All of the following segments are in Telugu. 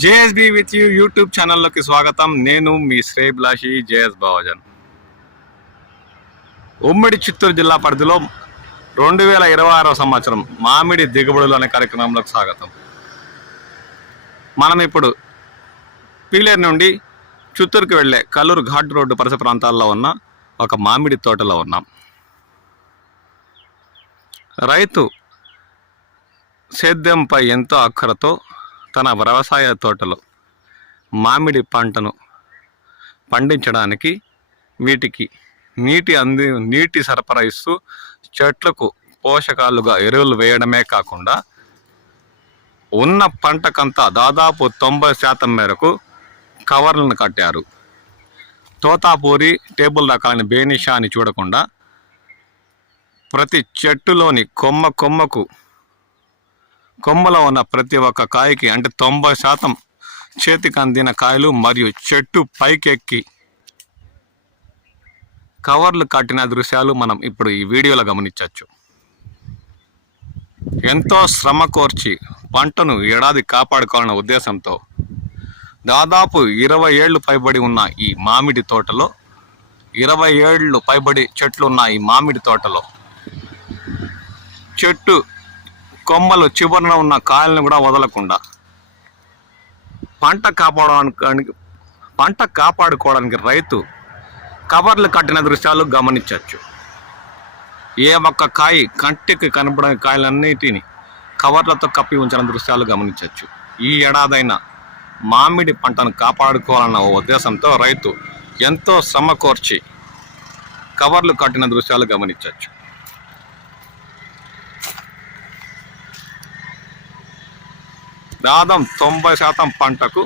జేఎస్బి విత్ యూ యూట్యూబ్ ఛానల్లోకి స్వాగతం. నేను మీ శ్రేయభిలాషి జేఎస్ బావజన్. ఉమ్మడి చిత్తూరు జిల్లా పరిధిలో 2026 సంవత్సరం మామిడి దిగుబడులు అనే కార్యక్రమంలోకి స్వాగతం. మనం ఇప్పుడు పీలేరు నుండి చిత్తూరుకి వెళ్ళే కల్లూరు ఘాట్ రోడ్డు పరిసర ప్రాంతాల్లో ఉన్న ఒక మామిడి తోటలో ఉన్నాం. రైతు సేద్యంపై ఎంతో అక్కరతో తన వ్యవసాయ తోటలో మామిడి పంటను పండించడానికి వీటికి నీటి సరఫరా ఇస్తూ చెట్లకు పోషకాలుగా ఎరువులు వేయడమే కాకుండా ఉన్న పంటకంతా దాదాపు 90% మేరకు కవర్లను కట్టారు. తోతాపూరి, టేబుల్ రకాలని బేనిషా అని చూడకుండా ప్రతి చెట్టులోని కొమ్మలో ఉన్న ప్రతి ఒక్క కాయకి అంటే 90% చేతికి అందిన కాయలు మరియు చెట్టు పైకెక్కి కవర్లు కట్టిన దృశ్యాలు మనం ఇప్పుడు ఈ వీడియోలో గమనించవచ్చు. ఎంతో శ్రమ కోర్చి పంటను ఏడాది కాపాడుకోవాలన్న ఉద్దేశంతో దాదాపు 20 ఏళ్ళు పైబడి ఉన్న ఈ మామిడి తోటలో 20 ఏళ్ళు పైబడి చెట్లు ఉన్న ఈ మామిడి తోటలో చెట్టు కొమ్మలు చివరన ఉన్న కాయలను కూడా వదలకుండా పంట కాపాడుకోవడానికి రైతు కవర్లు కట్టిన దృశ్యాలు గమనించవచ్చు. ఏ ఒక్క కాయ కంటికి కనపడని కాయలన్నిటిని కవర్లతో కప్పి ఉంచిన దృశ్యాలు గమనించవచ్చు. ఈ ఏడాదైనా మామిడి పంటను కాపాడుకోవాలన్న ఉద్దేశంతో రైతు ఎంతో శ్రమ కోర్చి కవర్లు కట్టిన దృశ్యాలు గమనించవచ్చు. దాదాపు 90% పంటకు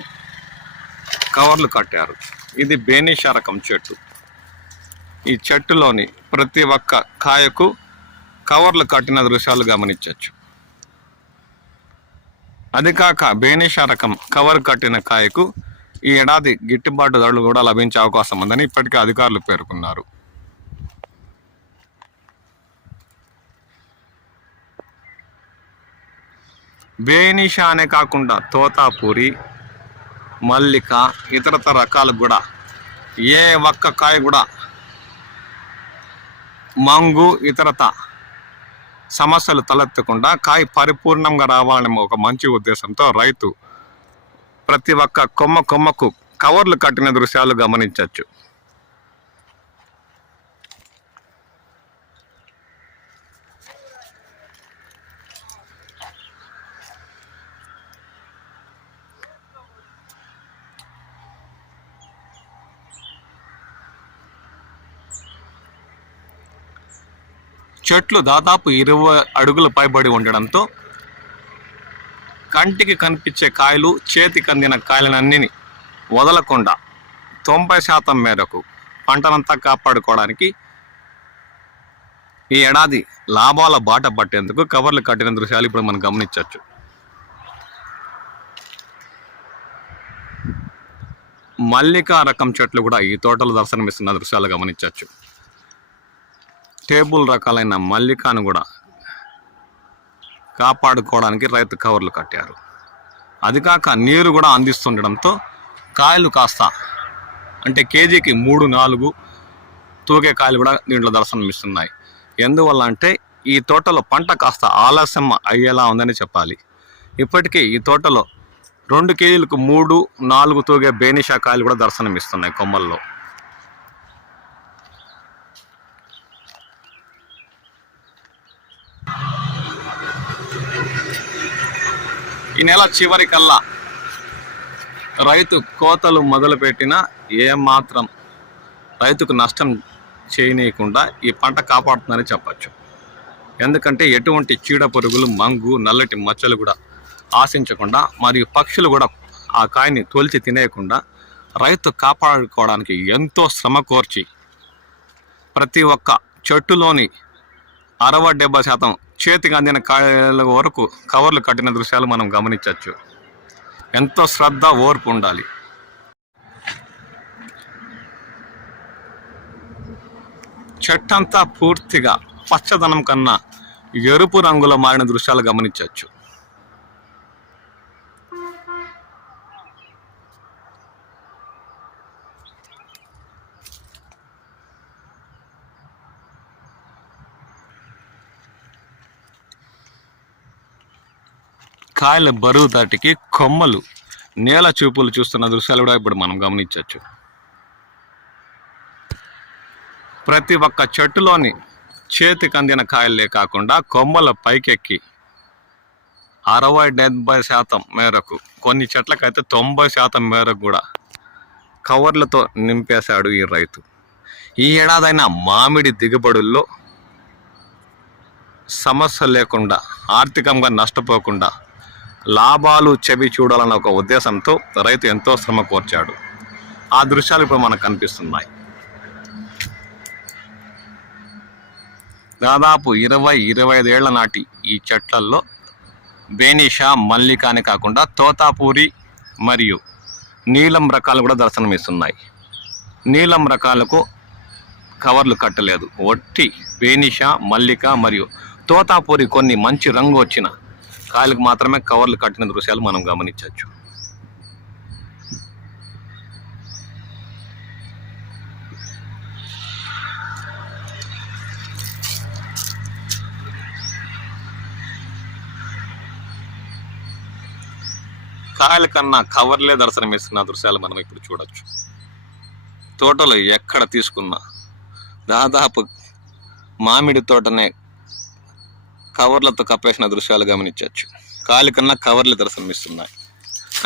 కవర్లు కట్టారు. ఇది బేనిషా రకం చెట్టు. ఈ చెట్టులోని ప్రతి ఒక్క కాయకు కవర్లు కట్టిన దృశ్యాలు గమనించవచ్చు. అది కాక బేనిషా రకం కవర్ కట్టిన కాయకు ఈ ఏడాది గిట్టుబాటు ధరలు కూడా లభించే అవకాశం ఉందని ఇప్పటికే అధికారులు పేర్కొన్నారు. బేనిషా అనే కాకుండా తోతాపూరి, మల్లిక, ఇతరతర రకాలు కూడా ఏ ఒక్క కాయ కూడా మంగు ఇతరత సమస్యలు తలెత్తకుండా కాయ పరిపూర్ణంగా రావాలనే ఒక మంచి ఉద్దేశంతో రైతు ప్రతి ఒక్క కొమ్మకు కవర్లు కట్టిన దృశ్యాలు గమనించవచ్చు. చెట్లు దాదాపు 20 అడుగుల పైబడి ఉండడంతో కంటికి కనిపించే కాయలు, చేతికి అందిన కాయలన్నీ వదలకుండా 90% మేరకు పంటనంతా కాపాడుకోవడానికి ఈ ఏడాది లాభాల బాట పట్టేందుకు కవర్లు కట్టిన దృశ్యాలు ఇప్పుడు మనం గమనించవచ్చు. మల్లికా రకం చెట్లు కూడా ఈ తోటలో దర్శనమిస్తున్న దృశ్యాలు గమనించవచ్చు. టేబుల్ రకాలైన మల్లికాను కూడా కాపాడుకోవడానికి రైతు కవర్లు కట్టారు. అది కాక నీరు కూడా అందిస్తుండడంతో కాయలు కాస్త అంటే కేజీకి 3-4 తూగే కాయలు కూడా దీంట్లో దర్శనమిస్తున్నాయి. ఎందువల్ల అంటే ఈ తోటలో పంట కాస్త ఆలస్యం అయ్యేలా ఉందని చెప్పాలి. ఇప్పటికీ ఈ తోటలో 2 కేజీలకు 3-4 తూగే బేనిషా కాయలు కూడా దర్శనమిస్తున్నాయి కొమ్మల్లో. ఈ నెల చివరికల్లా రైతు కోతలు మొదలుపెట్టినా ఏమాత్రం రైతుకు నష్టం చేయనీయకుండా ఈ పంట కాపాడుతుందని చెప్పచ్చు. ఎందుకంటే ఎటువంటి చీడ పురుగులు, మంగు, నల్లటి మచ్చలు కూడా ఆశించకుండా మరియు పక్షులు కూడా ఆ కాయని తోల్చి తినేయకుండా రైతు కాపాడుకోవడానికి ఎంతో శ్రమ కోర్చి ప్రతి ఒక్క చెట్టులోని 60-70% చేతికి అందిన కాయల వరకు కవర్లు కట్టిన దృశ్యాలు మనం గమనించవచ్చు. ఎంతో శ్రద్ధ, ఓర్పు ఉండాలి. చెట్టంతా పూర్తిగా పచ్చదనం కన్నా ఎరుపు రంగులో మారిన దృశ్యాలు గమనించవచ్చు. కాయల బరువు దాటికి కొమ్మలు నేల చూపులు చూస్తున్న దృశ్యాలు కూడా ఇప్పుడు మనం గమనించవచ్చు. ప్రతి ఒక్క చెట్టులోని చేతికి అందిన కాయలే కాకుండా కొమ్మల పైకెక్కి 60-70% మేరకు, కొన్ని చెట్లకైతే 90% మేరకు కూడా కవర్లతో నింపేశాడు ఈ రైతు. ఈ ఏడాదైనా మామిడి దిగుబడుల్లో సమస్య లేకుండా, ఆర్థికంగా నష్టపోకుండా లాభాలు చెవి చూడాలన్న ఒక ఉద్దేశంతో రైతు ఎంతో శ్రమ కోర్చాడు. ఆ దృశ్యాలు ఇప్పుడు మనకు కనిపిస్తున్నాయి. దాదాపు 20-25 ఏళ్ల నాటి ఈ చెట్లల్లో బేనిషా, మల్లికానే కాకుండా తోతాపూరి మరియు నీలం రకాలు కూడా దర్శనమిస్తున్నాయి. నీలం రకాలకు కవర్లు కట్టలేదు. ఒట్టి బేనిషా, మల్లిక మరియు తోతాపూరి కొన్ని మంచి రంగు వచ్చిన కాయలకు మాత్రమే కవర్లు కట్టిన దృశ్యాలు మనం గమనించవచ్చు. కాయల కన్నా కవర్లే దర్శనమిస్తున్న దృశ్యాలు మనం ఇప్పుడు చూడొచ్చు. తోటలో ఎక్కడ తీసుకున్నా దాదాపు మామిడి తోటనే కవర్లతో కప్పేసిన దృశ్యాలు గమనించవచ్చు. కాయల కన్నా కవర్లే దర్శనమిస్తున్నాయి.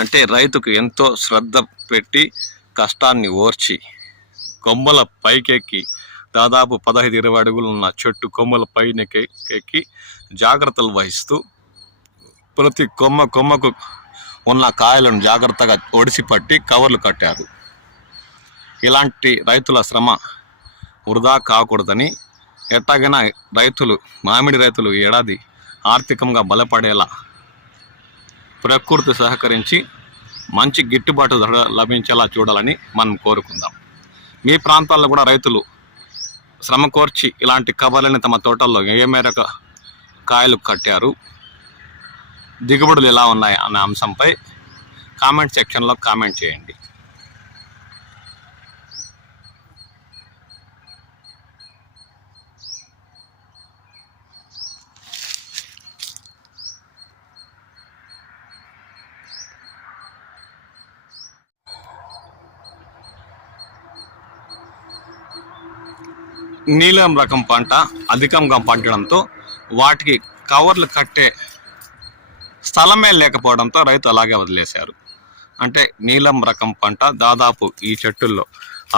అంటే రైతుకు ఎంతో శ్రద్ధ పెట్టి కష్టాన్ని ఓర్చి కొమ్మల పైకెక్కి దాదాపు 15-20 అడుగులు ఉన్న చెట్టు కొమ్మల పైన ఎక్కి జాగ్రత్తలు వహిస్తూ ప్రతి కొమ్మకు ఉన్న కాయలను జాగ్రత్తగా ఒడిసి పట్టి కవర్లు కట్టారు. ఇలాంటి రైతుల శ్రమ వృధా కాకూడదని ఎట్టాగైనా మామిడి రైతులు ఏడాది ఆర్థికంగా బలపడేలా ప్రకృతి సహకరించి మంచి గిట్టుబాటు ధర లభించేలా చూడాలని మనం కోరుకుందాం. మీ ప్రాంతాల్లో కూడా రైతులు శ్రమ కోర్చి ఇలాంటి కవర్లని తమ తోటల్లో ఏ మేరకు కాయలు కట్టారు, దిగుబడులు ఎలా ఉన్నాయి అనే అంశంపై కామెంట్ సెక్షన్లో కామెంట్ చేయండి. నీలం రకం పంట అధికంగా పండడంతో వాటికి కవర్లు కట్టే స్థలమే లేకపోవడంతో రైతు అలాగే వదిలేశారు. అంటే నీలం రకం పంట దాదాపు ఈ చెట్టుల్లో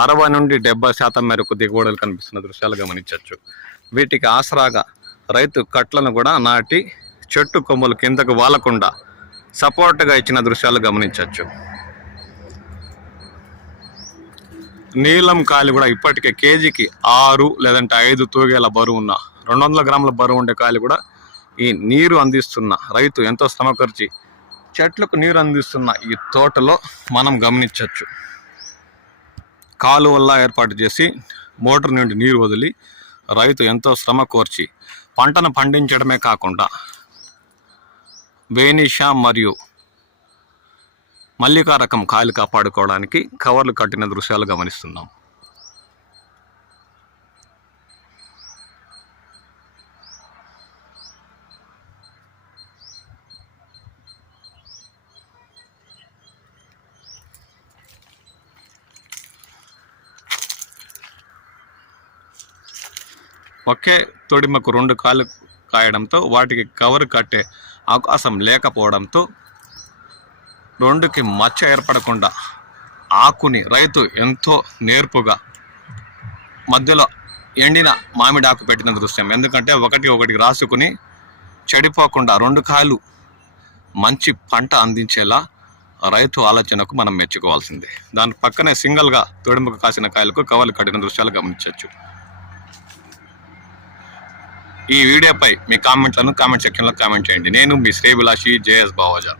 60-70% మేరకు దిగుబడులు కనిపిస్తున్న దృశ్యాలు గమనించవచ్చు. వీటికి ఆసరాగా రైతు కట్లను కూడా నాటి చెట్టు కొమ్మలు కిందకు వాలకుండా సపోర్ట్గా ఇచ్చిన దృశ్యాలు గమనించవచ్చు. నీలం కాయలు కూడా ఇప్పటికే కేజీకి 6 లేదంటే 5 తూగేల బరువు ఉన్న 200 గ్రాముల బరువు ఉండే కాయలు కూడా ఈ నీరు అందిస్తున్న రైతు ఎంతో శ్రమకర్చి చెట్లకు నీరు అందిస్తున్న ఈ తోటలో మనం గమనించవచ్చు. కాలువల్లా ఏర్పాటు చేసి మోటార్ నుండి నీరు వదిలి రైతు ఎంతో శ్రమ కోర్చి పంటను పండించడమే కాకుండా బేనిషా మరియు మల్లికా రకం కాయలు కాపాడుకోవడానికి కవర్లు కట్టిన దృశ్యాలు గమనిస్తున్నాం. ఒకే తొడిమకు 2 కాయలు కాయడంతో వాటికి కవర్ కట్టే అవకాశం లేకపోవడంతో 2కి మచ్చ ఏర్పడకుండా ఆకుని రైతు ఎంతో నేర్పుగా మధ్యలో ఎండిన మామిడి ఆకు పెట్టిన దృశ్యం. ఎందుకంటే ఒకటి రాసుకుని చెడిపోకుండా 2 కాయలు మంచి పంట అందించేలా రైతు ఆలోచనకు మనం మెచ్చుకోవాల్సిందే. దాని పక్కనే సింగిల్గా తొడిమకు కాసిన కాయలకు కవర్లు కట్టిన దృశ్యాలు గమనించవచ్చు. ఈ వీడియోపై మీ కామెంట్లను కామెంట్ సెక్షన్లో కామెంట్ చేయండి. నేను మీ శ్రీభిలాషి JS బావాజా.